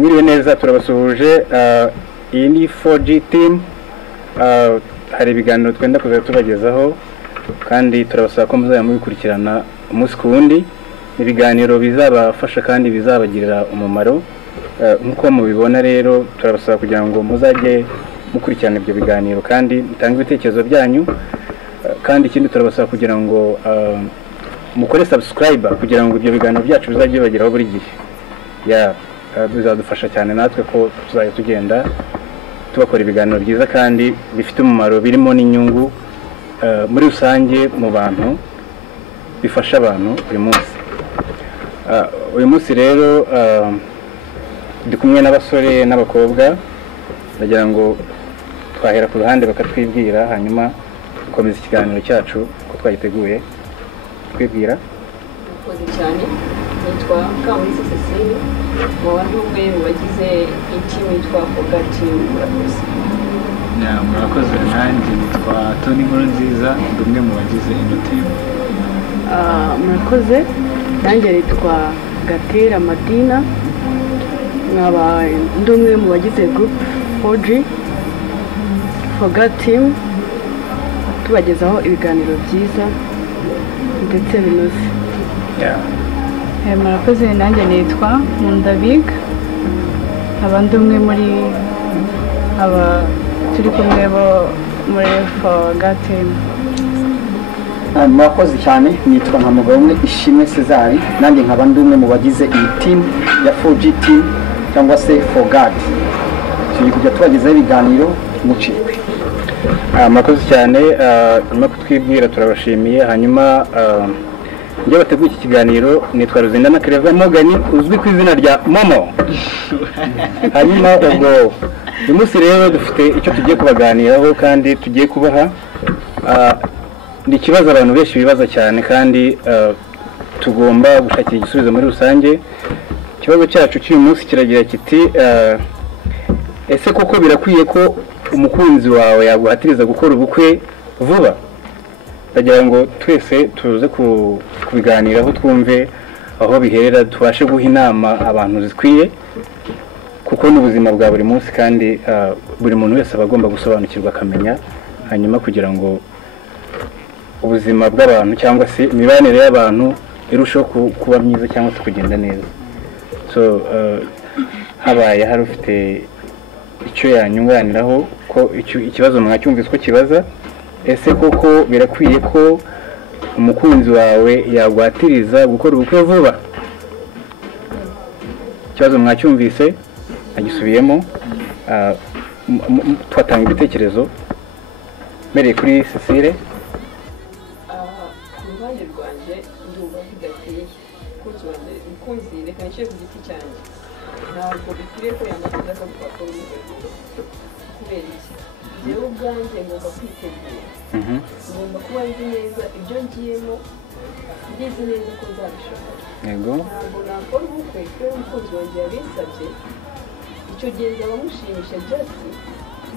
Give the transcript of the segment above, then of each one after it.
Mwiriwe neza turabasuhuje iyi ni 4G team hari ibiganiro twenda kuza tubagezaho kandi turabasaba ko muzajya mubikurikirana umunsi ku wundi ibiganiro bizabafasha kandi bizabagirira umumaro nkuko mubibona rero turabasaba kugira ngo muzajye mukurikirana ibyo biganiro kandi mutange ibitekerezo byanyu kandi ikindi turabasaba kugira ngo mukore subscribe kugira ngo ibyo biganiro byacu bizajye bibageraho buri gihe bizadufasha cyane natwe ko tuzajya tugenda tubakora ibiganiro byiza kandi bifite umumaro birimo n'inyungu muri rusange mu bantu bifasha abantu buri munsi. Uyu munsi rero ndi kumwe n'abasore n'abakobwa ndagira ngo twahera ku ruhande bakatwibwira hanyuma dukomeza ikiganiro cyacu ko twagiteguye twibwira. cyane nitwa Kamurisa Cecile mu bantu umwe mu bagize team yitwa Foga team. Murakoze. Nanjye nitwa Tony Nkurunziza ndi umwe mu bagize ino team. Murakoze. Nanjye nitwa Gatera Madina nkaba ndi umwe mu bagize group 4G Foga team tubagezaho ibiganiro byiza ndetse binoze. Murakoze. Nanjye nitwa Mundabig abandi umwe muri aba turi kumwe bo muri Foga team. Murakoze cyane. Nitwa Nkamugabo umwe Ishimwe Cesar nanjye nkaba ndi umwe mu bagize iyi team ya 4G team cyangwa se Foga. Turi kujya tubagezaho ibiganiro mucikwe. Murakoze cyane no kutwibwira turabashimiye. Hanyuma njye bateguye iki kiganiro nitwa Ruzindana Claver Morgan uzwi ku izina rya Momo. Hanyuma ubwo uyu munsi rero dufite icyo tugiye kubaganiraho kandi tugiye kubaha ni ikibazo abantu benshi bibaza cyane kandi tugomba gushakira igisubizo muri rusange. Ikibazo cyacu cy'uyu munsi kiragira kiti ese koko birakwiye ko umukunzi wawe yaguhatiriza gukora ubukwe vuba? Ndagira ngo twese tuze kubiganiraho twumve aho biherera tubashe guha inama abantu zikwiye kuko n'ubuzima bwa buri munsi kandi buri muntu wese aba agomba gusobanukirwa akamenya hanyuma kugira ngo ubuzima bw'abantu cyangwa se imibanire y'abantu irusheho kuba myiza cyangwa se kugenda neza. So habaye hari ufite icyo yanyunganiraho ko ikibazo mwacyumvise ko kibaza ese koko birakwiye ko umukunzi wawe yagwatiriza gukora ubukwe vuba? Ikibazo mwacyumvise agisubiyemo twatanga ibitekerezo mereye kuri Cecile. Ku ruhande rwanjye ndumva bidakwiye umukunzi reka nicyo ku giti cyanjye ntabwo bikwiriye ko yamaze ko twakora ubukwe kubera iki yewe ubwanjye ngomba kwitegura ngomba kuba nzi neza ibyo ngiyemo ngize neza ko nzabishobora. Yego. Ntabwo nakora ubukwe kubera umukunzi wanjye yabisabye icyo gihe nzaba mushimisha byose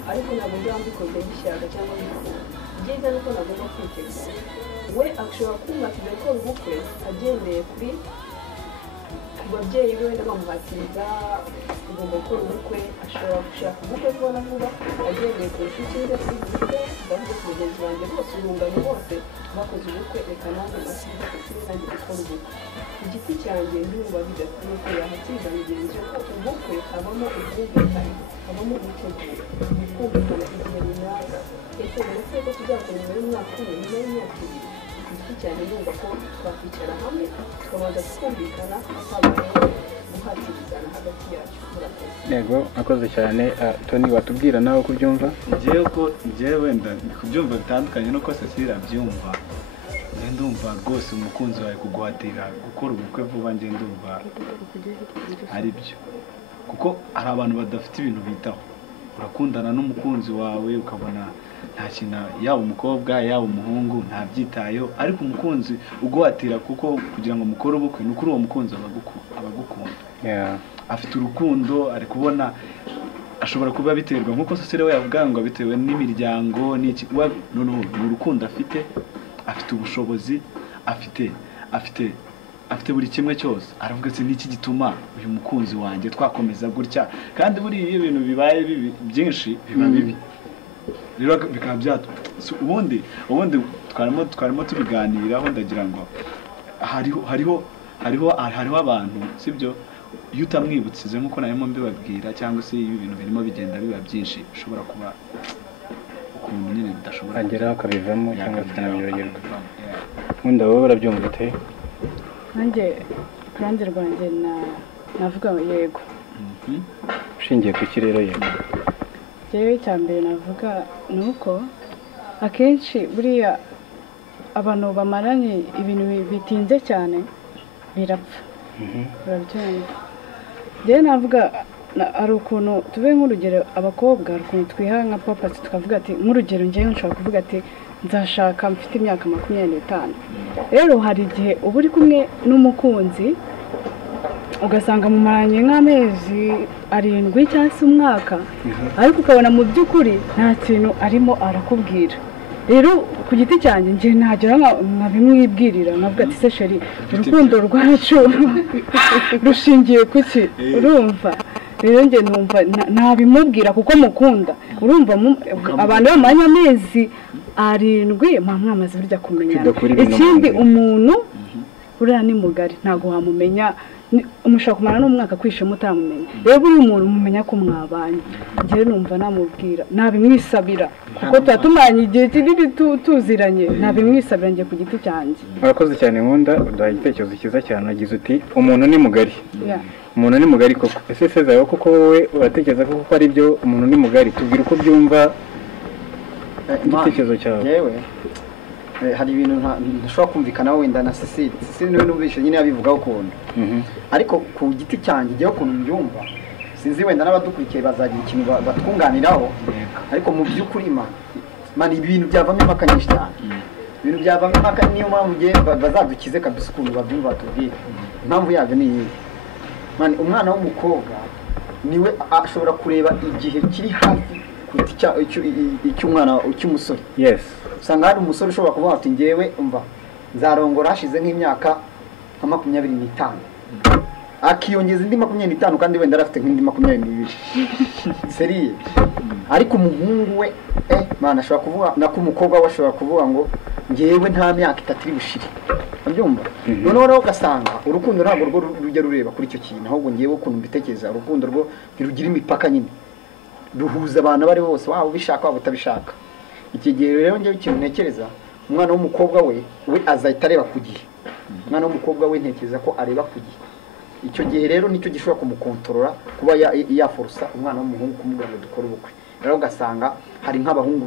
ariko ntabwo nzaba mbikoze mbishaka cyangwa mbikunda. Byiza nuko nagomba kwitegura. We ashobora kumwatira gukora ubukwe agendeye kuri ku babyeyi be wenda bamuhatiriza ugomba gukora ubukwe. Ashobora gushaka ubukwe kubona vuba agendeye ku nshuti ze kwibuke ndavuga ku bagenzi banjye bose urungano bose bakoze ubukwe reka nanjye mbashyire kuri nanjye gukora ubukwe. Ku giti cyanjye ndumva bidakwiye ko yahatiriza mugenzi we ko ubukwe habamo ubwumvikane habamo gutegura kumvikana igihe runaka. Ese birakwiye ko tuzakora nyuma y'umwaka umwe nyuma y'imyaka ibiri? Ku giti cyanjye ndumva ko twakwicara hamwe tukabanza tukumvikana hatabayeho guhatirizana hagati yacu. Yego, akoze cyane. Tony watubwira nawe ko ubyumva? Njyewe wenda ndi kubyumva bitandukanye nuko Cecile abyumva. Ndumva rwose umukunzi wawe kuguhatira gukora ubukwe vuba njye ndumva ari byo kuko hari abantu badafite ibintu bitaho. Urakundana n'umukunzi wawe ukabona nta kintu yaba umukobwa yaba umuhungu ntabyitayeho ariko umukunzi uguhatira kuko kugira ngo mukore ubukwe ni ukuri uwo mukunzi abagukunda. Afite urukundo ari kubona ashobora kuba biterwa nkuko Cecile we yavuga ngo bitewe n'imiryango n'iki ni urukundo afite ubushobozi afite afite buri kimwe cyose aravuga ati niki gituma uyu mukunzi wanjye twakomeza gutya kandi buriya iyo ibintu bibaye bibi byinshi biba bibi rero bikaba ubundi twarimo tubiganiraho ndagira ngo hariho abantu sibyo iyo utamwibutsize nk'uko narimo mbibabwira cyangwa se iyo ibintu birimo bigenda biba byinshi ushobora kuba ukuntu nyine bidashobora ageraho akabivamo cyangwa se akanabyibagirwa nkunda wowe urabyumva ute nanjye ku ruhande rwanjye navuga yego ushingiye ku kirere yego rero icya mbere navuga ni uko akenshi buriya abantu bamaranye ibintu bitinze cyane birapfa urabyumva rero navuga hari ukuntu tube nk'urugero abakobwa hari ukuntu twiha nka papasi tukavuga ati nk'urugero njyewe nshobora kuvuga ati nzashaka mfite imyaka 25 rero hari igihe uba uri kumwe n'umukunzi ugasanga mumaranye nk'amezi 7 cyangwa se umwaka ariko ukabona mu by'ukuri nta kintu arimo arakubwira rero ku giti cyanjye njye nagera nkabimwibwirira nkavuga ati se sheri urukundo rwacu rushingiye kuki urumva rero njye numva ntabimubwira kuko mukunda urumva abantu bamaranye amezi 7 mwamaze burya kumenya ikindi umuntu uriya ni mugari ntago wamumenya umushaka kumara n'umwaka kwishe mutamumenya rero buri umuntu mumenya ko mwabanye njye numva namubwira nabimwisabira kuko twatumanye igihe kinini tuziranye nabimwisabira njye ku giti cyanjye murakoze cyane nkunda udaha igitekerezo cyiza cyane agize uti umuntu ni mugari umuntu ni mugari koko ese sezayo koko wowe uratekereza ko ari byo umuntu ni mugari tubwira uko byumva igitekerezo cyawe yewe hari ibintu ntashobora kumvikana wenda na Cecile niwe numvise nyine yabivugaho ukuntu ariko ku giti cyanjye igihe ukuntu mbyumva sinzi wenda n'abadukurikiye bazagira ikintu batwunganiraho ariko mu by'ukuri mani ibintu byavamo impaka nyinshi cyane ibintu byavamo impaka niyo mpamvu bazadukize kabisa ukuntu babyumva batubwire impamvu yabyo ni iyi mani umwana w'umukobwa niwe ashobora kureba igihe kiri hafi icy'umusore yes usanga hari umusore ushobora kuvuga ati ngewe umva nzarongora hashize nk'imyaka 25 akiyongeza indi 25 kandi wenda arafite nk'indi 22 seriye ariko umuhungu we mana ashobora kuvuga nako umukobwa we ashobora kuvuga ngo ngewe nta myaka 3 iri bushire abyumva noneho rero ugasanga urukundo ntabwo rwo rujya rureba kuri icyo kintu ahubwo ngewe ukuntu mbitekereza urukundo rwo ntirugira imipaka nyine duhuza abantu bari bose waba ubishaka waba utabishaka iki gihe rero njye ikintu ntekereza umwana w'umukobwa we azahita areba ku gihe umwana w'umukobwa we ntekereza ko areba ku gihe icyo gihe rero nicyo gishobora kumukontorora kuba yaforusa umwana w'umuhungu kumubwira ngo dukore ubukwe rero ugasanga hari nk'abahungu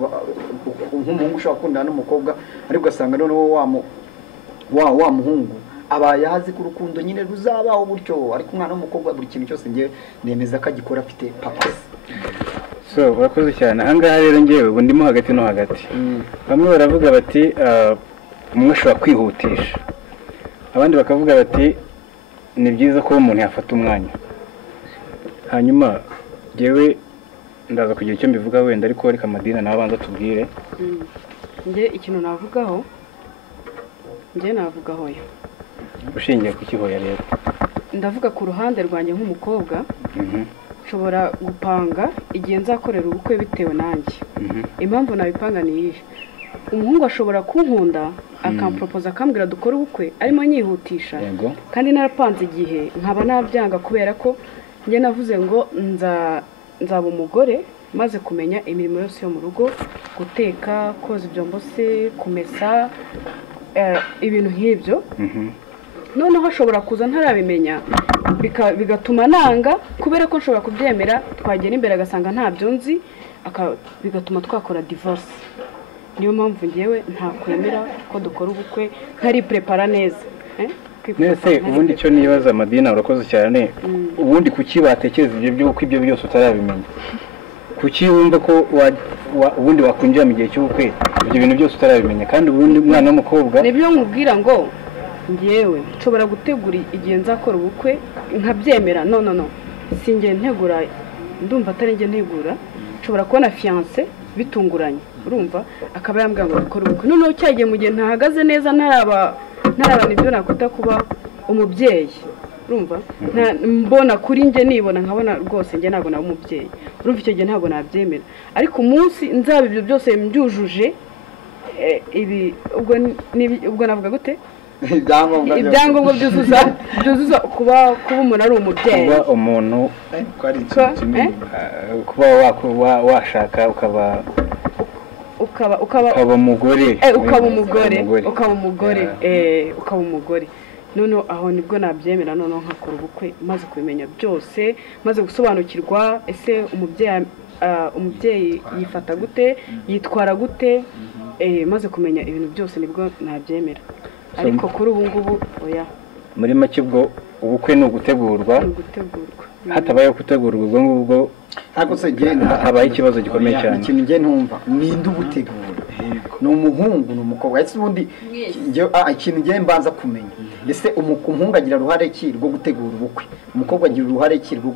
nk'umuhungu ushobora gukundana n'umukobwa ariko ugasanga noneho wa muhungu abaye azi ko urukundo nyine ruzabaho buryo ariko umwana w'umukobwa buri kintu cyose ngiye nemeza ko agikora afite papasi so urakoze cyane ahangaha rero ngewe ubu ndimo hagati no hagati bamwe baravuga bati umwe ashobora kwihutisha abandi bakavuga bati ni byiza ko umuntu yafata umwanya hanyuma ngewe ndaza kugira icyo mbivuga wenda ariko reka Madina nawe abanza tubwire nge ikintu navugaho nge navugaho yo ushingiye ku kihoya rero ndavuga ku ruhande rwanjye nk'umukobwa nshobora gupanga igihe nzakorera ubukwe bitewe nanjye impamvu nabipanga ni iyihe umuhungu ashobora kunkunda akamporopoza akambwira dukora ubukwe arimo nyihutisha kandi narapanze igihe nkaba nabyanga kubera ko njye navuze ngo nzaba umugore maze kumenya imirimo yose yo mu rugo guteka koza ibyombo se kumesa ibintu nk'ibyo noneho ashobora kuza ntarabimenya bigatuma nanga kubera ko nshobora kubyemera twagera imbere agasanga ntabyo nzi bigatuma twakora divorce niyo mpamvu ngewe ntakwemera ko dukora ubukwe ntari prepara neza nese ubundi cyo nibaza Madina urakoze cyane ubundi kuki batekereza ibyo by'uko ibyo byose utarabimenya kuki wumva ko ubundi wakwinjira mu gihe cy'ubukwe ibyo bintu byose utarabimenya kandi ubundi umwana w'umukobwa nibyo nkubwira ngo ngewe nshobora gutegura igihe nzakora ubukwe nkabyemera no sinjye ntegura ndumva atari njye ntegura nshobora kubona fiance bitunguranye urumva akaba yambwira ngo dukore ubukwe noneho cyagiye mu gihe ntahagaze neza ntaraba ibyo nakwita kuba umubyeyi urumva mbona kuri njye nibona nkabona rwose njye ntabwo naba umubyeyi urumva icyo gihe ntabwo nabyemera ariko umunsi nzaba ibyo byose mbyujuje ibi ubwo navuga gute ibyangombwa byuzuza kuba umuntu ari umubyeyi kuba umuntu kuba washaka ukaba umugore ukaba umugore noneho aho nibwo nabyemera noneho nkakora ubukwe maze kubimenya byose maze gusobanukirwa ese umubyeyi yifata gute yitwara gute maze kumenya ibintu byose nibwo nabyemera ariko kuri ubu ngubu oya muri make ubwo ubukwe ni ugutegurwa hatabayeho gutegurwa ubwo ngubwo habaye ikibazo gikomeye cyane. ikintu njye ntumva ninde ubutegura ni umuhungu ni umukobwa ese ubundi ikintu njye mbanza kumenya ese umuhungu agira uruhare ki rwo gutegura ubukwe umukobwa agira uruhare ki rwo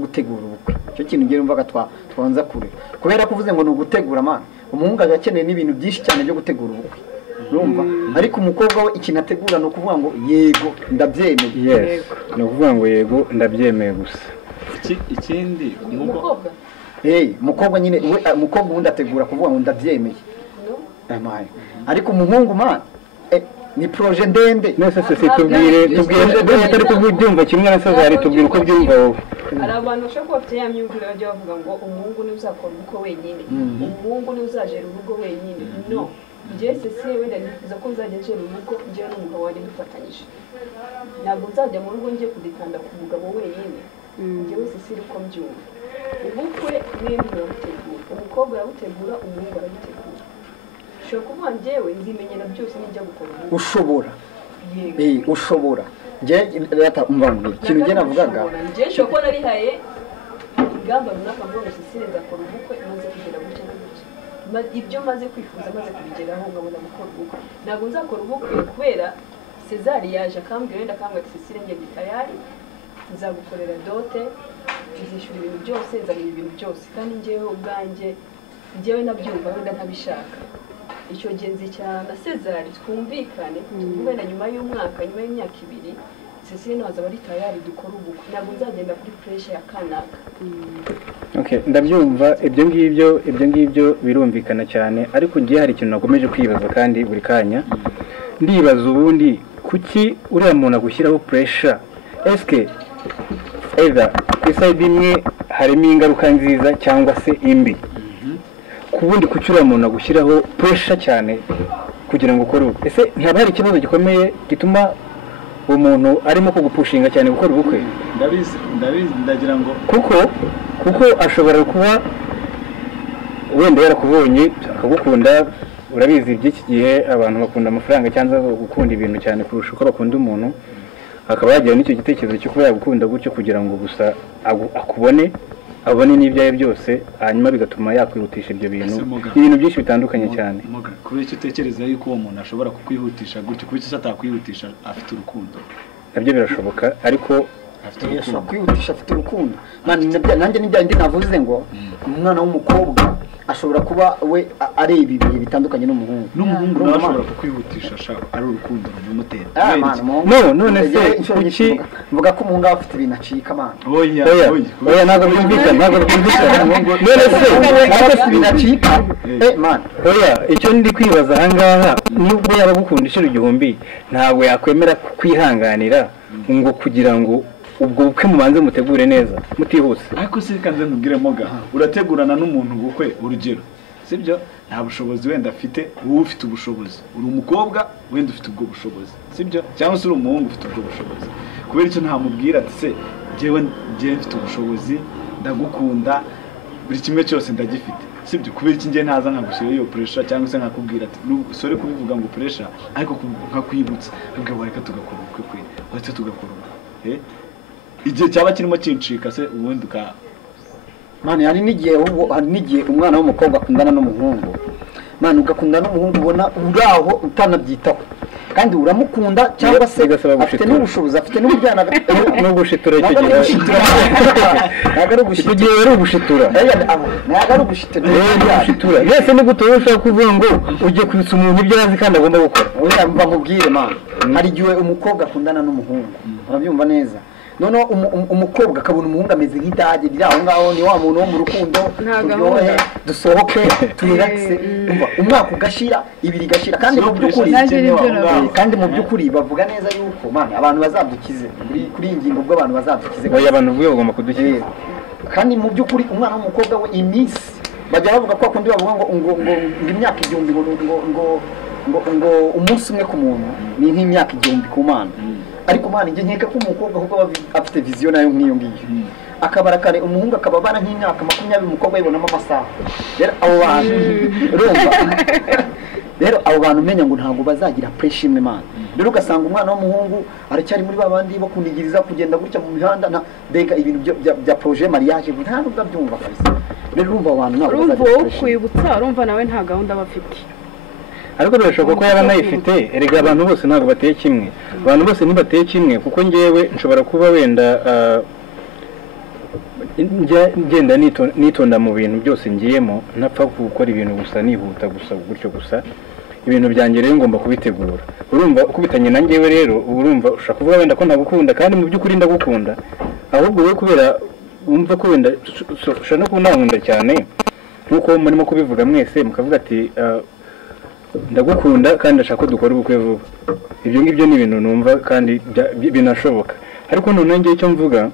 gutegura ubukwe icyo kintu njye numvaga twanza kure kubera ko uvuze ngo ni ugutegura amana umuhungu akeneye n'ibintu byinshi cyane byo gutegura ubukwe urumva ariko umukobwa we ikintu ategura ni ukuvuga ngo yego ndabyemeye ni ukuvuga ngo yego ndabyemeye gusa ikindi umukobwa umukobwa nyine umukobwa ubundi ategura kuvuga ngo ndabyemeye ariko umuhungu man ni proje ndende nese tubwire atari kubyumva kimwe na Sazari tubwire uko byumva wowe hari abantu bashobora kuba bafite ya myumvire bajya bavuga ngo umuhungu niwe uzakora ubukwe wenyine umuhungu niwe uzajera urugo wenyine no njye se wenda nifuza ko nzajya njera urugo njyewe n'umugabo wanjye dufatanyije ntabwo nzajya mu rugo njye kudikanda ku mugabo wenyine njyewe se uko mbyumva ubukwe n'ibindi birabutegura umukobwa arabutegura umuhungu arabutegura ushobora kuvuga njyewe nzimenyera byose nijya gukora ubukwe ushobora njye ikintu njye navugaga njye nshobora kuba narihaye ingamba runaka ngo Cecile nzakora ubukwe maze kugera gutya na gutya ibyo maze kwifuza maze kubigeraho nkabona gukora ubukwe ntabwo nzakora ubukwe kubera Cezari yaje akambwira wenda akambwira Cecile njye ndi tayari nzagukorera dote nzishyura ibintu byose nzamenya ibintu byose kandi njyewe ubwanjye njyewe nabyumva wenda ntabishaka icyo gihe nzicara na Cezari twumvikane tuvuge na nyuma y'umwaka nyuma y'imyaka 2 Cecile naza bari tayari dukora ubukwe ntabwo nzagenda kuri pressure ya kanaka ndabyumva ibyo ngibyo birumvikana cyane ariko ngiye hari ikintu nakomeje kwibaza kandi buri kanya ndibaza ubundi kuki uriya muntu agushyiraho pressure eske either iside imwe harimo ingaruka nziza cyangwa se imbi kubundi kuki uriya muntu agushyiraho pressure cyane kugira ngo ukore ubukwe ese ntihaba hari ikibazo gikomeye gituma umuntu arimo kugupushinga cyane gukora ubukwe ndabizi ndagira ngo kuko ashobora kuba wenda yarakubonye akagukunda urabizi by'iki gihe abantu bakunda amafaranga cyangwa gukunda ibintu cyane kurusha uko bakunda umuntu akaba yagira n'icyo gitekerezo cyo kuba yagukunda gutyo kugira ngo gusa akubone abone n'ibyaye byose hanyuma bigatuma yakwihutisha ibyo bintu ibintu byinshi bitandukanye cyane kubera icyo utekereza yuko uwo muntu ashobora kukwihutisha gutyo kubera icyo atakwihutisha afite urukundo nabyo birashoboka ariko ashobora kwihutisha afite urukundo nanjye n'ibyo navuze ngo umwana w'umukobwa ashobora kuba we areba ibihe bitandukanye n'umuhungu nawe ashobora kukwihutisha ashaka ari urukundo rumutera none se kuki mvuga ko umuhungu aba afite ibintu acika amana oya ntabwo byumvikana none se afite ibintu acika oya icyo ndi kwibaza ahangaha nubwo yaba agukunda inshuro 1000 ntabwo yakwemera kwihanganira ngo kugira ngo ubwo bukwe mubanze mutegure neza mutihuse ariko se kanze ntubwiremo gaha urategurana n'umuntu ubukwe urugero sibyo nta bushobozi wenda afite wowe ufite ubushobozi uri umukobwa wenda ufite ubwo bushobozi sibyo cyangwa se uri umuhungu ufite ubwo bushobozi kubera icyo ntamubwira ati se njyewe mfite ubushobozi ndagukunda buri kimwe cyose ndagifite sibyo kubera iki njye ntaza nkagushyira iyo pressure cyangwa se nkakubwira ati sore kubivuga ngo pressure ariko nkakwibutsa ubwo reka tugakora ubukwe kwe wese tugakora ubukwe igihe cyaba kirimo kincika se ubundi hari n'igihe umwana w'umukobwa akundana n'umuhungu ugakundana n'umuhungu ubona uraho utanabyitaho kandi uramukunda cyangwa se afite n'ubushobozi afite n'ubujyana no gushitura icyo gihe ntabwo ari ugushitura icyo gihe ari ugushitura ntabwo ari ugushitura mbese ni gute wowe ushobora kuvuga ngo ujye kwitsa umuntu ibyo azi kandi agomba gukora oya mva nkubwire mana hari igihe umukobwa akundana n'umuhungu urabyumva neza noneho umukobwa akabona umuhungu ameze nk'idage riri aho ngaho ni wa muntu wo mu rukundo turyohe dusohoke turelakise umwaka ugashira ibiri igashira kandi mu by'ukuri bavuga neza yuko mana abantu bazadukize kuri iyi ngingo ubwo abantu bazadukize oya abantu ubwo bagomba kudukiza kandi mu by'ukuri umwana w'umukobwa we iminsi bajya bavuga ko akundi bavuga ngo imyaka igihumbi ngo umunsi umwe ku muntu ni nk'imyaka igihumbi ku mana ariko mana njye nkeka ko umukobwa ahubwo aba afite viziyo nayo nk'iyo ngiyo akabara kare umuhungu akaba abana nk'imyaka 20 umukobwa yibonamo amasaha rero abo bantu umenya ngo ntabwo bazagira pressure imwe mana rero ugasanga umwana w'umuhungu aracyari muri babandi bo kunigiriza kugenda gutya mu mihanda na mbega ibintu bya projet mariage nta nubwo abyumva kabisa rero urumva abantu ntabwo urumva wowe kwibutsa urumva nawe nta gahunda bafite ariko birashoboka ko yaba anayifite erega abantu bose ntabwo bateye kimwe abantu bose ntibateye kimwe kuko ngewe nshobora kuba wenda ngenda nitonda mu bintu byose ngiyemo ntapfa gukora ibintu gusa nihuta gusa gutyo gusa ibintu byanjye rero ngomba kubitegura urumva ukubitanye na ngewe rero urumva ushaka kuvuga wenda ko ntagukunda kandi mu by'ukuri ndagukunda ahubwo wowe kubera wumva ko wenda ushobora no kuba unankunda cyane nk'uko murimo kubivuga mwese mukavuga ati ndagukunda kandi ndashaka ko dukora ubukwe vuba ibyo ngibyo ni ibintu numva kandi binashoboka ariko noneho ngewe icyo mvuga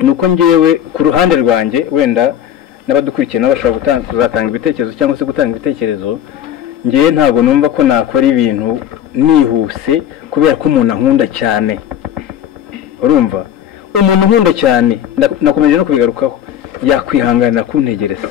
ni uko ngewe ku ruhande rwanjye wenda n'abadukurikiye nabo bashobora kuzatanga ibitekerezo cyangwa se gutanga ibitekerezo ngewe ntabwo numva ko nakora ibintu nihuse kubera ko umuntu ankunda cyane urumva umuntu nkunda cyane nakomeje no kubigarukaho yakwihanganira kuntegereza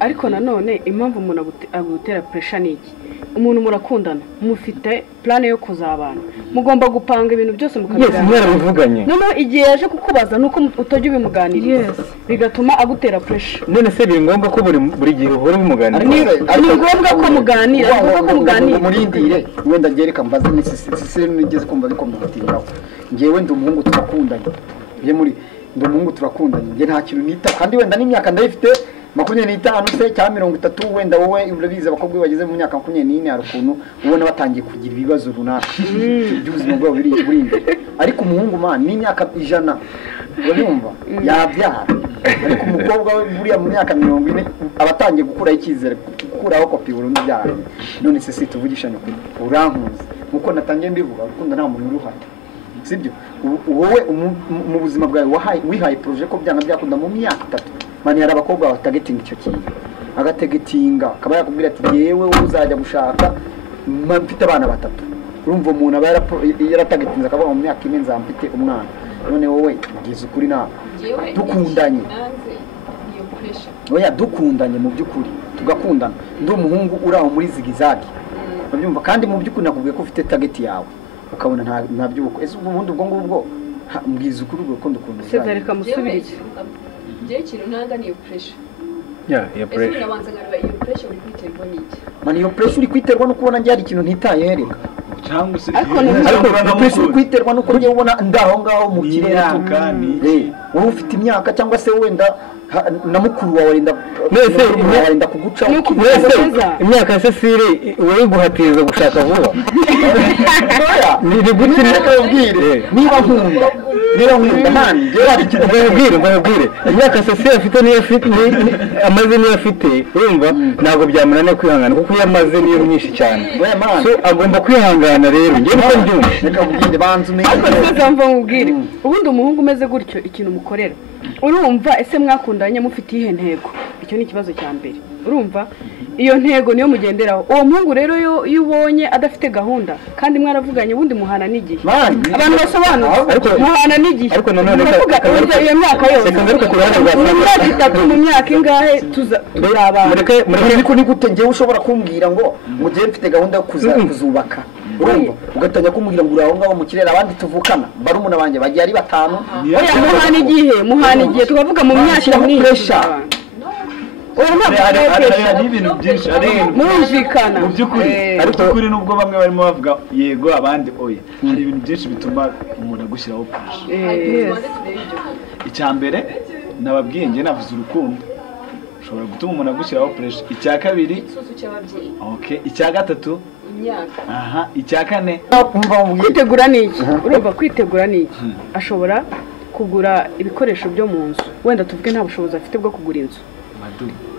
ariko nanone impamvu umuntu agutera pressure ni iki umuntu murakundana mufite plan yo kuzabana mugomba gupanga ibintu byose mukabiganira noneho igihe yaje kukubaza nuko utajya ubimuganiriza bigatuma agutera pressure none se biri ngombwa ko buri gihe uhora bimuganira ni ngombwa ko muganira murindire wenda ngereka mbaze n'isi nigeze kumva ariko mutindaho ngewe ndi umuhungu turakundanye ndi umuhungu turakundanye nge nta kintu nita kandi wenda n'imyaka ndayifite 25 se cyangwa 30 wenda wowe urabizi abakobwa bageze mu myaka 24 hari ukuntu ubona batangiye kugira ibibazo runaka by'ubuzima bwabo buri imbere ariko umuhungu man n'imyaka 100 urumva yabyara ariko umukobwa we buriya mu myaka 40 abatangiye gukura icyizere gukuraho kopi burundu byara none se situvugisha no urankuza nkuko natangiye mbivuga ukunda nta muntu uruhare sibyo wowe mu buzima bwawe wihaye projet ko byana byakunda mu myaka 3 mani hari abakobwa batagetinga icyo kintu agategetinga akaba yakubwira ati yewe uzajya gushaka mfite abana 3 urumva umuntu aba yaratagetinze akavuga mu myaka 4 nzamfite umwana none wowe ngize ukuri nawe dukundanye oya dukundanye mu by'ukuri tugakundana ndi umuhungu uraho muri zigizagi babyumva kandi mu by'ukuri nakubwiye ko ufite target yawe ukabona nta by'ubuko ese ubundi ubwo ngubwo mbwiza ukuri ubwo ndukunda cyane reka musubirije je kintu ntanga niyo pressure ya pressure nabanza ngarura iyo pressure uri kwiterwa n'iki mani iyo pressure uri kwiterwa no kubona njye hari ikintu ntitaye hereka cyangwa se ariko pressure uri kwiterwa no ko njye ubona ndaho ngaho mu kirere wowe ufite imyaka cyangwa se wenda na mukuru wawe wenda kuguca imyaka ya Cecile wowe guhatiriza gushaka vuba ni gutira ubwire niba nkunda mani njye hari ikintu mbabwire imyaka Cecile afite niyo afite amaze niyo afite urumva ntabwo byamunaniye kwihangana kuko yamaze niyo myinshi cyane so agomba kwihangana rero njye niko mbyumva reka ubwire banzu menye ariko nzamva nkubwire ubundi umuhungu umeze gutyo ikintu mukorera urumva ese mwakundanye mufite ihe ntego icyo ni ikibazo cya mbere urumva iyo ntego niyo mugenderaho uwo muhungu rero iyo ubonye adafite gahunda kandi mwaravuganye ubundi muhana n'igihe abantu basobanutse muhana n'igihe ariko nanone iyo myaka yose mu myaka 3 mu myaka ingahe tuzabana ariko ni gute njyewe ushobora kumbwira ngo mugiye mfite gahunda yo kuzubaka urumva ugatanya kumubwira ngo uraho ngaho mu kirere abandi tuvukana barumuna banjye bagiye ari 5 oya muhana igihe tukavuga mu myaka myinshi oya ntabwo hari ibintu byinshi hari murumvikana mu by'ukuri nubwo bamwe barimo bavuga yego abandi oya hari ibintu byinshi bituma umuntu agushyiraho pressure icya mbere nababwiye njye navuze urukundo ushobora gutuma umuntu agushyiraho pressure icya kabiri okay icya gatatu aha icya kane kwitegura ni iki urumva kwitegura ni iki ashobora kugura ibikoresho byo mu nzu wenda tuvuge nta bushobozi afite bwo kugura inzu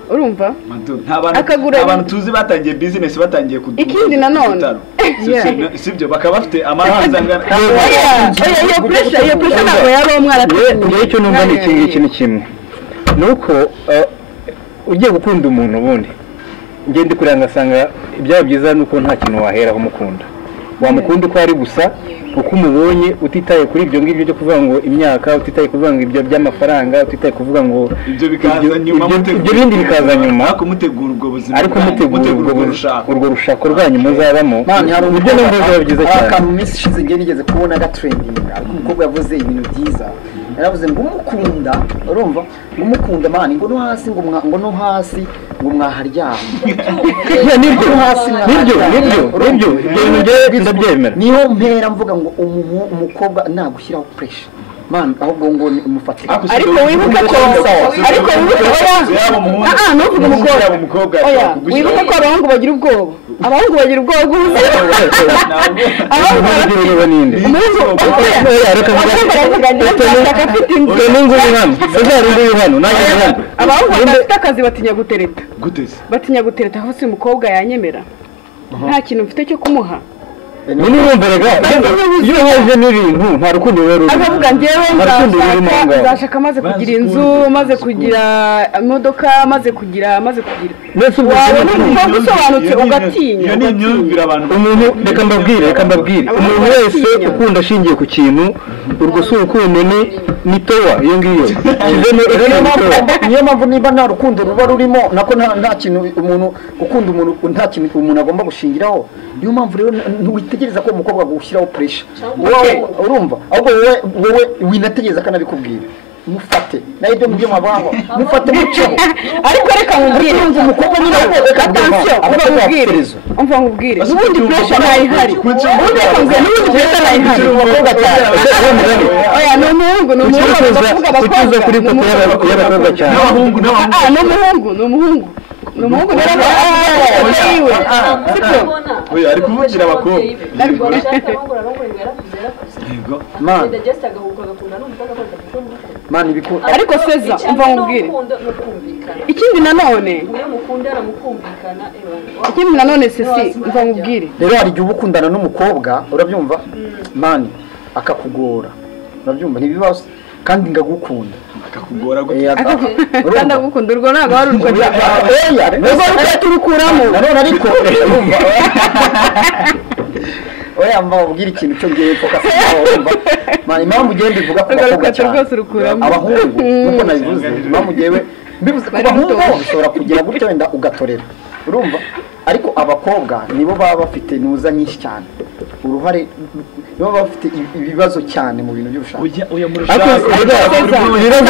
urumva nta bantu tuzi batangiye business batangiye kuduza ikindi nanone sibyo bakaba bafite amafaranga angana iyo pressure ntabwo yari umwarateganya icyo numva ni ikintu kimwe nuko ugiye gukunda umuntu ubundi ngende kuranga ngasanga ibyaba byiza nuko nta kintu waheraho umukunda wamukunda uko ari gusa uko umubonye utitaye kuri ibyo ngibyo byo kuvuga ngo imyaka utitaye kuvuga ngo ibyo by'amafaranga utitaye kuvuga ngo ibyo bikaza nyuma ibyo bindi bikaza nyuma ariko mutegura ubwo buzima ariko mutegura urwo rushako rwanyu muzabamo ibyo numva byiza cyane akantu minsi ishize ngiye nigeze kubona agatrending ariko umukobwa yavuze ibintu byiza yaravuze ngo umukunda urumva ngo umukunda mani ngo no hasi ngo no hasi ngo mwaharyama nibyo ndabyemera niho mpera mvuga ngo umukobwa nagushyiraho pressure man ahubwo ngo umufatira ariko wibuke ko nuvuga umukobwa wibuke ko abahungu bagira ubwoba gusa abahungu bagira ninde abahungu bafite akazi batinya gutereta aho si umukobwa yanyemera nta kintu mfite cyo kumuha nini wumviraga iyo haje n'ibintu nta rukundo rero akavuga njyewe nzashaka maze kugira inzu maze kugira imodoka maze kugira wawe n'umva gusobanutse ugatinya iyo ni imyumvire abantu umuntu reka mbabwire umuntu wese ukunda ashingiye ku kintu urwo si urukundo ni towa iyo ngiyo niyo mpamvu niba nta rukundo ruba rurimo nako nta kintu umuntu gukunda umuntu nta kintu umuntu agomba gushingiraho niyo mpamvu rero ntiwitegereza ko umukobwa agushyiraho pressure urumva ahubwo wowe winategereza kanabikubwira mufate nayo ibyo mubyo mabanga mufate muceho ariko reka nkubwire umukobwa nyine umva nkubwire n'ubundi pressure ntayihari n'ubundi pressure ntayihari umukobwa cyane oya ni umuhungu bavuga abakobwa kuri kote y'abakobwa cyane ni umuhungu rero oya ari kuvugira abakobwa mani biko ariko seza umva nkubwire ikindi nanone sesi umva nkubwire rero hari igihe uba ukundana n'umukobwa urabyumva mani akakugora urabyumva ntibibazo kandi ngagukunda akakugora kandi agukunda urwo ntabwo wari urwo urwo turukuramo nanone ariko oya mba ubwira ikintu cyo ngiye focus urumva mani impamvu ugenda ivuga ku bakobwa cyane abahungu nuko nabivuze impamvu ngewe mbivuze ku bahungu bishobora kugira gutyo wenda ugatorera urumva ariko abakobwa nibo baba bafite nuza nyinshi cyane uruhare nibo baba bafite ibibazo cyane mu bintu by'ubushake ibibazo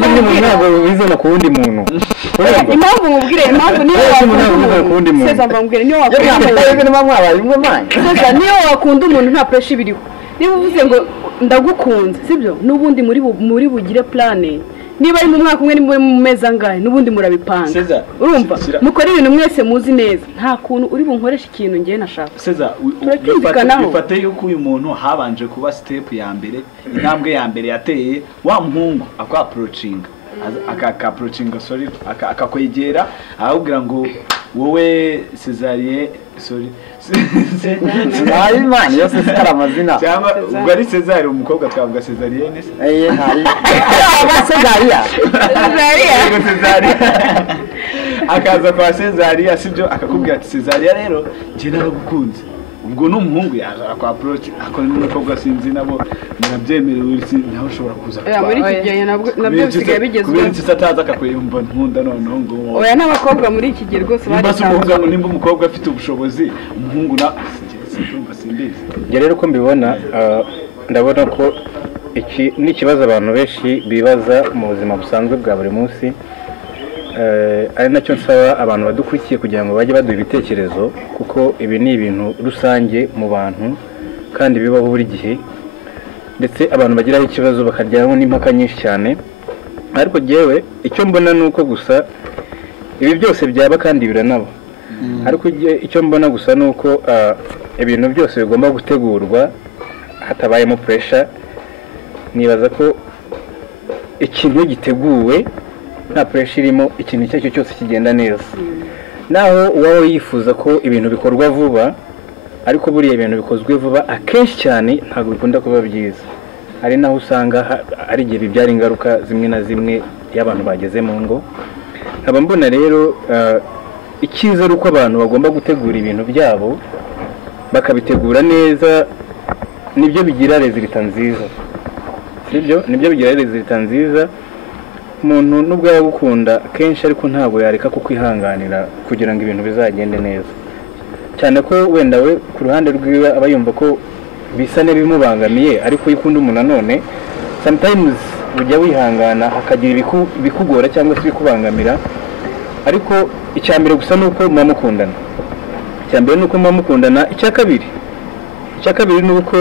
by'umuntu ntabwo bizana ku wundi muntu impamvu nkubwire niyo wakunda umuntu nta pressure ibiriho niba uvuze ngo ndagukunze sibyo n'ubundi muri bugire plane niba ari mu mwaka umwe niba mu mezi angahe n'ubundi murabipanga urumva mukora ibintu mwese muzi neza nta kuntu uri bunkoresha ikintu ngiye nashaka seza bifate yuko uyu muntu habanje kuba step ya mbere intambwe ya mbere yateye wa muhungu akwaproachinga akaproachinga akakwegera ahubwira ngo wowe Cesarie Imana yose sikara amazina cyangwa ubwo ari Cesarie umukobwa twavuga Cesarienne hari Cesaria akaza kwa Cesarie sibyo akakubwira ati Cesarie rero njye naragukunze ubwo n'umuhungu yaje akwaproach akora n'umukobwa sinzi nabo murabyemerewe naho ushobora kuza muri iki gihe nabyo bisigaye bigezweho kubera iki sataza akakwiyumva nkunda noneho ngo oya n'abakobwa muri iki gihe rwose bari nimba umukobwa afite ubushobozi umuhungu na simbizi njye rero uko mbibona ndabona ko iki ni ikibazo abantu benshi bibaza mu buzima busanzwe bwa buri munsi ari nacyo nsaba abantu badukurikiye kugira ngo bajye baduha ibitekerezo kuko ibi ni ibintu rusange mu bantu kandi bibaho buri gihe ndetse abantu bagiraho ikibazo bakajyamo n'impaka nyinshi cyane ariko jyewe icyo mbona ni uko gusa ibi byose byaba kandi biranaba ariko icyo mbona gusa ni uko ibintu byose bigomba gutegurwa hatabayemo puresha nibaza ko ikintu giteguwe nta puresha irimo ikintu icyo ari cyo cyose kigenda neza naho uwawe yifuza ko ibintu bikorwa vuba ariko buriya ibintu bikozwe vuba akenshi cyane ntabwo bikunda kuba byiza hari naho usanga hari igihe bibyara ingaruka zimwe na zimwe iyo abantu bageze mu ngo nkaba mbona rero icyiza ari uko abantu bagomba gutegura ibintu byabo bakabitegura neza nibyo bigira rezilita nziza sibyo nibyo bigira rezilita nziza umuntu nubwo yagukunda kenshi ariko ntabwo yareka kukwihanganira kugira ngo ibintu bizagende neza cyane ko wenda we ku ruhande rwiwe aba yumva ko bisa n'ibimubangamiye ariko iyo ukunda umuntu nanone sometimes ujya wihangana hakagira ibikugora cyangwa se ibikubangamira ariko icya mbere gusa ni uko muba mukundana icya mbere ni uko muba mukundana icya kabiri ni uko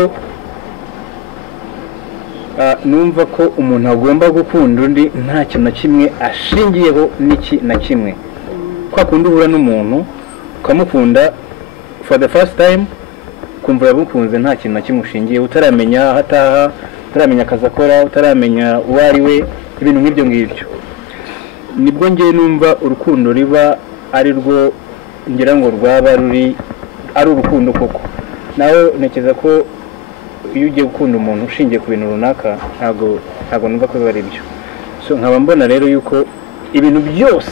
numva ko umuntu agomba gukunda undi nta kintu na kimwe ashingiyeho n'iki na kimwe kwa kundi uhura n'umuntu ukamukunda for the first time kumva yabukunze nta kintu na kimwe ushingiyeho utaramenya aho ataha utaramenya akazi akora utaramenya uwo ari we ibintu nk'ibyo ngibyo nibwo ngewe numva urukundo riba ari rwo ngira ngo rwaba ari urukundo koko nawe ntekereza ko iyo ugiye gukunda umuntu ushingiye ku bintu runaka ntabwo numva ko biba ari byo so nkaba mbona rero yuko ibintu byose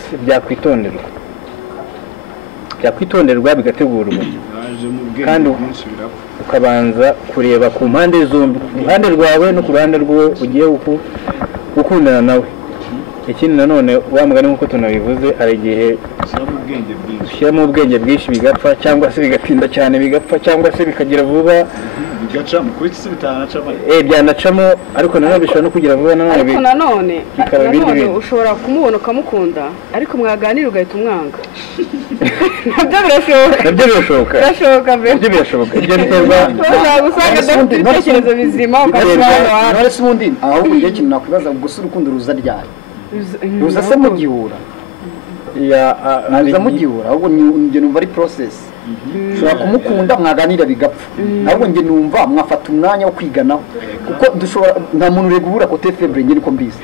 byakwitonderwa bigategurwa kandi ukabanza kureba ku mpande zombi ku ruhande rwawe no ku ruhande rw'uwo ugiye gukundana nawe ikindi nanone wa mugani nk'uko tunabivuze hari igihe ushyiramo ubwenge bwinshi bigapfa cyangwa se bigatinda cyane bigapfa cyangwa se bikagira vuba bigacamo kuko isi bitanacamo byanacamo ariko nanone bishobora no kugira vuba ariko nanone ushobora kumubona ukamukunda ariko mwaganira ugahita umwanga nabyo birashoboka nabyo birashoboka ibyo biterwa gusanga adafite ibitekerezo bizima ukabona ubundi ahubwo igihe kintu nakwibaza gusa urukundo ruza ryari ruza se mugihura ruza mugihura ahubwo njye numva ari process ushobora kumukunda mwaganira bigapfa ahubwo njye numva mwafata umwanya wo kwiganaho kuko dushobora nta muntu urega ubura kote faible njye niko mbizi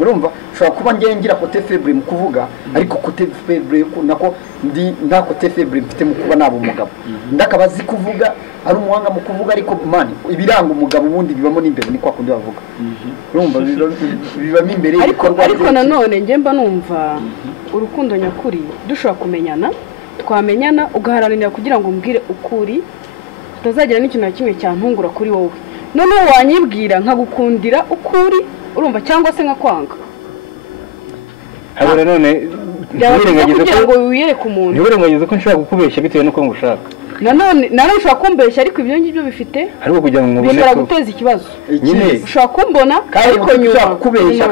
urumva ushobora kuba njye ngira kote faible mu kuvuga ariko kote faible nako nta kote faible mfite mu kuba nabo umugabo ndakaba azi kuvuga ari umuhanga mu kuvuga ariko mani ibiranga umugabo ubundi bibamo n'imbere niko akundi bavuga urumva bibamo imbere ariko nanone njye mba numva urukundo nyakuri dushobora kumenyana twamenyana ugaharanira kugira ngo umbwire ukuri utazagira n'ikintu na kimwe cyantungura kuri wowe noneho wanyibwira nkagukundira ukuri urumva cyangwa se nkakwanga habura none kugira ngo wiyereke umuntu ntiburengagize ko nshobora kukubeshya bitewe n'uko ngushaka nanone ushobora kumbeshya ariko ibyo ngibyo bifite ariko kugira ngo mubone bishobora guteza ikibazo nyine ushobora kumbona ariko nyuma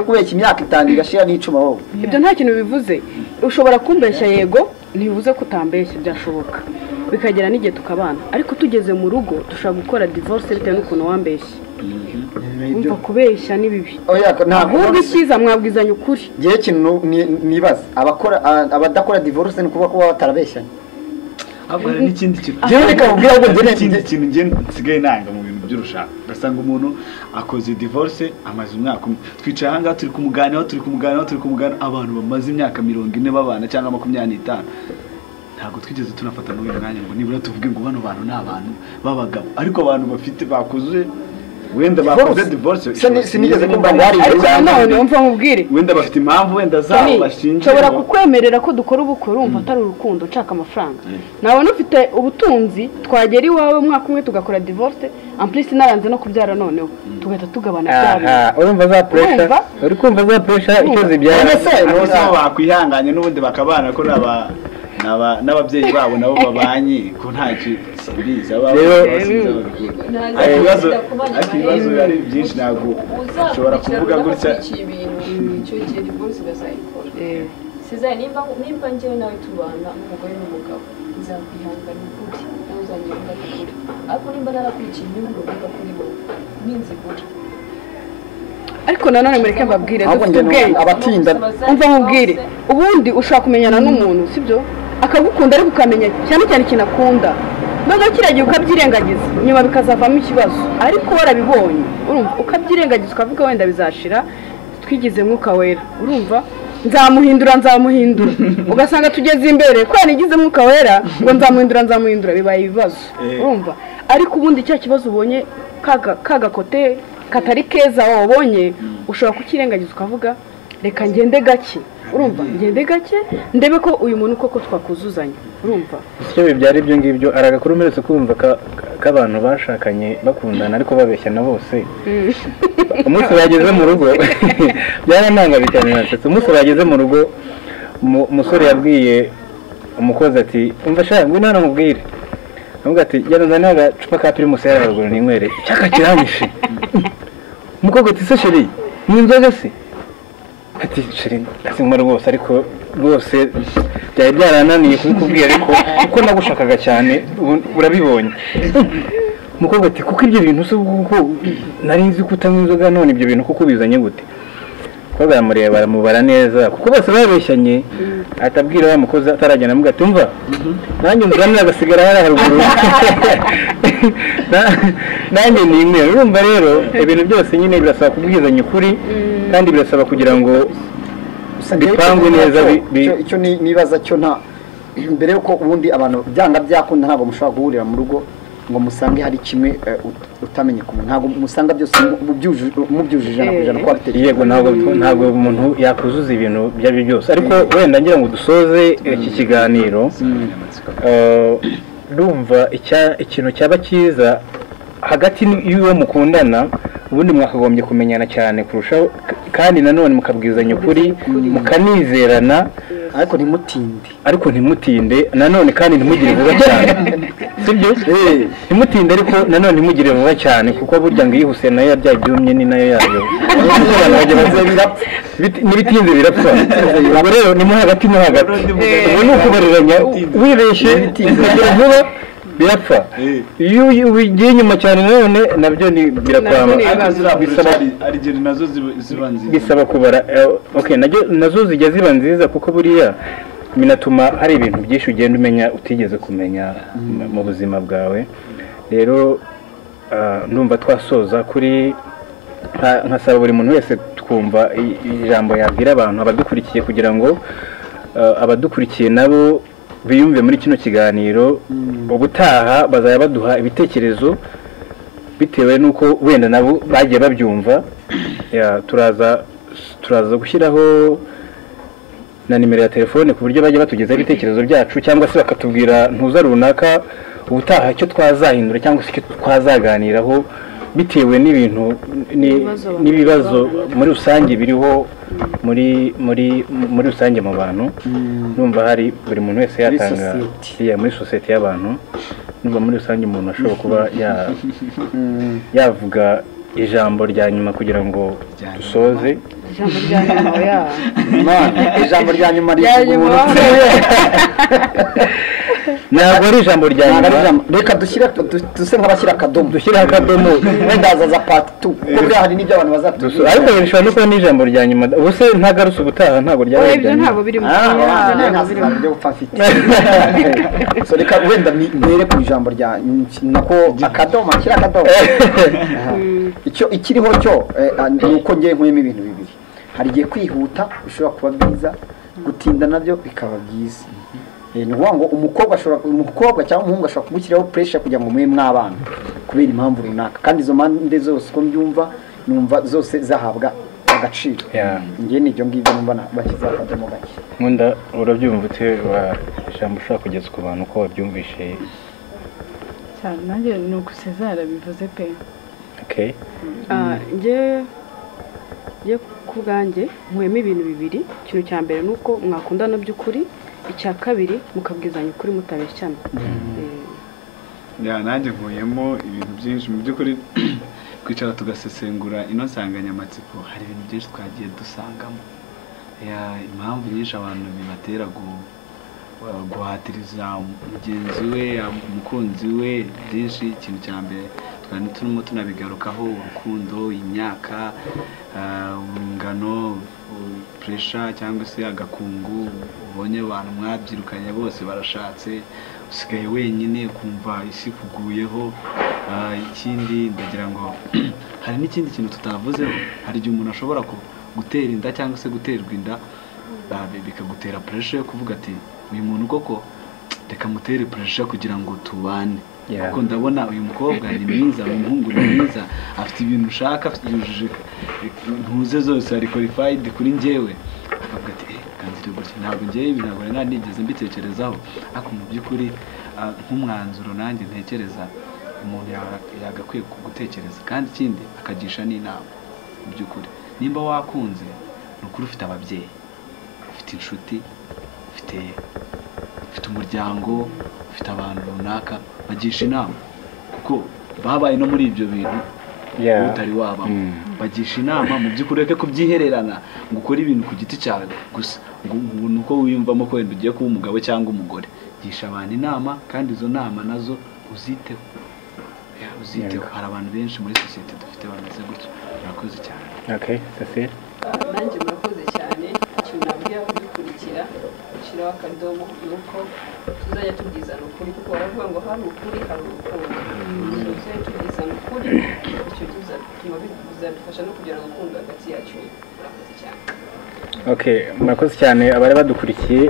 kubeshya imyaka 5 igashira n'icuma wowe ibyo nta kintu bivuze ushobora kumbeshya yego ntibivuze ko utambeshya byashoboka bikagera n'igihe tukabana ariko tugeze mu rugo dushobora gukora divorce bitewe n'ukuntu wambeshye umva kubeshya ni bibi ahubwo icyiza mwabwizanya ukuri gihe kintu nibaza abadakora divorce ni kuba batarabeshyanye ahubwo hari n'ikindi kintu nsigaye nanga mu bintu by'urushaka ugasanga umuntu akoze divorce amaze umwaka umwe twicaye ahangaha turi kumuganiraho abantu bamaze imyaka 40 babana cyangwa 25 ntabwo twigeze tunafata n'uyu mwanya ngo nibura tuvuge ngo bano bantu ni abantu b'abagabo ariko abantu bafite bakoze wenda bakoze divorce sinigeze kumva ngo hari ariko nanone umva mubwire wenda bafite impamvu wenda zabo bashingiye nshobora kukwemerera ko dukora ubukwe urumva atari urukundo nshaka amafaranga nawe nufite ubutunzi twagera iwawe umwaka umwe tugakora divorce en plus naranze no kubyara noneho tugahita tugabana byari urumva za pressure uri kumva za pressure icyo zibyara nabo bakwihanganye n'ubundi bakabana ko n'ababyeyi babo nabo babanye ko ntacyo simbizi ariko ibibazo ari byinshi ntabwo ushobora kuvuga gutya icyo gihe divorce bazayikora sizaye nimba njyewe nawe tubana n'umugore n'umugabo nzakwihangana ukuri nawe uzanyihanga ukuri ariko nimba narakurikiye inyungu runaka kuri wowe ninzigura ariko nanone mureke mbabwire dufite ubwenge abatinda umva nkubwire ubundi ushobora kumenyana n'umuntu sibyo akagukunda ariko ukamenya cyane cyane ikintu akunda maze kiriya gihe ukabyirengagiza nyuma bikazavamo ikibazo ariko warabibonye urumva ukabyirengagiza ukavuga wenda bizashira twigize mwuka wera urumva nzamuhindura ugasanga tugeze imbere ko yanigize mwuka wera ngo nzamuhindura bibaye ibibazo urumva ariko ubundi cya kibazo ubonye kagakote katari keza wabonye ushobora kukirengagiza ukavuga reka ngende gake urumva ngende gake ndebe ko uyu muntu koko twakuzuzanya urumva icyo bibyara ibyo ngibyo aragakuru meretse kumva k'abantu bashakanye bakundana ariko babeshyana bose umunsi bageze mu rugo byarantangaje cyane natetse umunsi bageze mu rugo umusore yabwiye umukozi ati umva shaka ngwino hano mubwire avuga ati yarazana agacupa ka primus yararuguru ninywere cyaka kiranyishe umukobwa ati se sheri ni inzoga se ati sheri asinywa rwose ariko rwose byari byarananiye kubikubwira ariko kuko nagushakaga cyane urabibonye umukobwa ati kuko ibyo bintu se kuko nari nzi ko utanywa inzoga none ibyo bintu kuko bizanye gute ko baramureba baramubara neza kuko bose babeshyanye atabwira wa mukozi ataragenda amuga ati umva nanjye nzanira agasigara hara haruguru nanjye ni imwe urumva rero ibintu byose nyine birasaba kubwizanya ukuri kandi birasaba kugira ngo bipangwe neza icyo nibaza cyo nta mbere yuko ubundi abantu byanga byakunda ntabwo mushobora guhurira mu rugo ngo musange hari kimwe utamenye ku muntu ntabwo musanga byose mubyujije na kujana kwa biteye yego ntabwo umuntu yakuzuza ibintu byabyo byose ariko wenda ngira ngo dusoze iki kiganiro ndumva ikintu cyaba cyiza hagati y'uwo mukundana ubundi mwakagombye kumenyana cyane kurushaho kandi nanone mukabwizanya ukuri mukanizerana ariko ntimutinde nanone kandi ntimugire vuba cyane sibyo ntimutinde ariko nanone ntimugire vuba cyane kuko burya ngo yihuse nayo yabyaye ibyumye ni nayo yayo n'ibitinze birapfa ubwo rero ni mo hagati ubu ni ukubariranya wibeshye ukagira vuba birapfa iyo ubigiye inyuma cyane none nabyo ni birakwama bisaba kubara nazo zijya ziba nziza kuko buriya binatuma hari ibintu byinshi ugenda umenya utigeze kumenya mu buzima bwawe rero ndumva twasoza kuri nkasaba buri muntu wese twumva ijambo yabwira abantu abadukurikiye kugira ngo abadukurikiye nabo biyumve muri kino kiganiro ubutaha bazaya baduha ibitekerezo bitewe nuko wenda nabo bagiye babyumva turaza gushyiraho na nimero ya telefone ku buryo bajya batugezaho ibitekerezo byacu cyangwa se bakatubwira ntuza runaka ubutaha icyo twazahindura cyangwa se icyo twazaganiraho bitewe n'ibintu n'ibibazo muri rusange biriho muri rusange mu bantu numva hari buri muntu wese yatanga muri sosiyete y'abantu numva muri rusange umuntu ashobora kuba yavuga ijambo rya nyuma kugira ngo dusoze ijambo rya nyuma ntabwo ari ijambo rya nyuma reka duse nk'abashyira akadomo dushyiraho akadomo wenda hazaza pati tu kuko hari n'ibyo abantu bazatubwira ariko bishobora no kuba n'ijambo rya nyuma ubuse ntagarutse ubutaha ntabwo ryaba ibyo ntabwo biri mu byo gupfa mfite so reka wenda mbere ku ijambo rya nako akadomo ashyira akadomo icyo ikiriho cyo ni uko ngiye nkuyemo ibintu bibiri hari igihe kwihuta bishobora kuba byiza gutinda nabyo bikaba byiza ni ukuvuga ngo umukobwa cyangwa umuhungu ashobora kugushyiraho pressure kugira ngo mube mwabana kubera impamvu runaka kandi izo mpande zose uko mbyumva numva zose zahabwa agaciro ngiye n'ibyo ngibyo numva bashyizeho akadomo gake nkunda urabyumva ute ijambo ushobora kugeza ku bantu uko wabyumvishe cyane nanjye ni uko César bivuze pe njye ku bwanjye nkuyemo ibintu bibiri ikintu cya mbere ni uko mwakundana by'ukuri icya kabiri mukabwizanya ukuri mutabeshyana nanjye nkuyemo ibintu byinshi mu by'ukuri kwicara tugasesengura ino nsanganyamatsiko hari ibintu byinshi twagiye dusangamo impamvu nyinshi abantu bibatera guhatiriza mugenzi we umukunzi we byinshi. Ikintu cya mbere twari turimo tunabigarukaho urukundo, imyaka, urungano, puresha cyangwa se agakungu, ubonye abantu mwabyirukanye bose barashatse usigaye wenyine ukumva isi kuguyeho. Ikindi ndagira ngo hari n'ikindi kintu tutavuzeho, hari igihe umuntu ashobora gutera inda cyangwa se guterwa inda bikagutera puresha yo kuvuga ati uyu muntu koko reka mutere puresha kugira ngo tubane, kuko ndabona uyu mukobwa ni mwiza, uyu muhungu ni mwiza, afite ibintu ushaka, yujuje ntuze zose, ari qualified kuri njyewe, akavuga ati kanzire gutya. Ntabwo njyewe ibi ntabwo nari nigeze mbitekerezaho, ariko mu by'ukuri nk'umwanzuro nanjye ntekereza umuntu yagakwiye gutekereza, kandi ikindi akagisha n'inama. Mu by'ukuri nimba wakunze ni ukuri ufite ababyeyi, ufite inshuti, ufite umuryango, ufite abantu runaka, bagisha inama kuko babaye no muri ibyo bintu utari wabamo. Bagisha inama mu by'ukuri, reke kubyihererana ngo ukore ibintu ku giti cyawe gusa ngo nuko wiyumvamo ko wenda ugiye kuba umugabo cyangwa umugore. Gisha abantu inama kandi izo nama nazo uziteho. Hari abantu benshi muri sosiyete dufite bameze gutyo. Murakoze cyane. Cecile. Nanjye murakoze cyane. Ikintu nabwira kudukurikira ushyiraho akadomo ni uko tuzajya tubwizana ukuri, kuko baravuga ngo hari ukuri hari urukundo. Tuzajya tubwizana ukuri, icyo bizadufasha no kugira urukundo hagati yacu. Murakoze cyane. Murakoze cyane abari badukurikiye,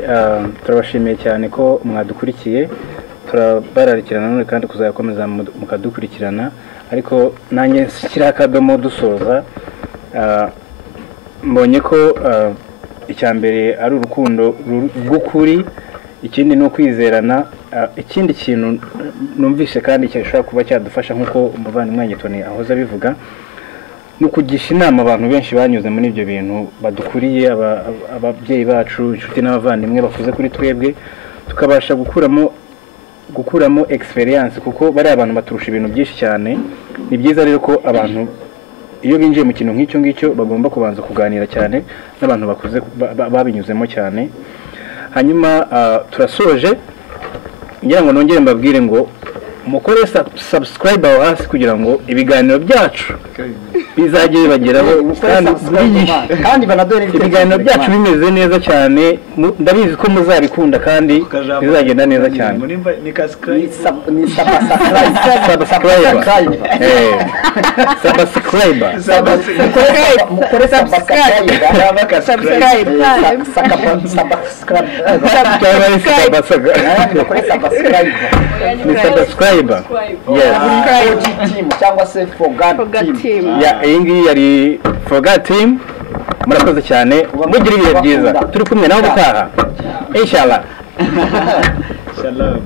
turabashimiye cyane ko mwadukurikiye. Turabararikirana none kandi kuzakomeza mukadukurikirana, ariko nanjye nshyiraho akadomo dusoza. Mbonye ko icya mbere ari urukundo rw'ukuri, ikindi ni ukwizerana. Ikindi kintu numvise kandi cyashobora kuba cyadufasha nk'uko umuvandimwe Nyitoni ahoza abivuga, ni ukugisha inama abantu benshi banyuze muri ibyo bintu badukuriye, ababyeyi bacu, inshuti n'abavandimwe bakuze kuri twebwe, tukabasha gukuramo experience, kuko bari abantu baturusha ibintu byinshi cyane. Ni byiza rero ko abantu iyo binjiye mu kintu nk'icyo ngicyo bagomba kubanza kuganira cyane n'abantu bakuze babinyuzemo cyane. Hanyuma turasoje, ngira ngo nongere mbabwire ngo mukore subscribe aho hasi kugira ngo ibiganiro byacu bizajye bibageraho kandi banadore ibiganiro byacu bimeze neza cyane. Ndabizi ko muzabikunda kandi bizagenda neza cyane. cyangwa se Forgot Team. Iyi ngiyi yari Forgot Team. Murakoze cyane, mugire ibihe byiza, turi kumwe nawe ubutaha inshallah. Shalom.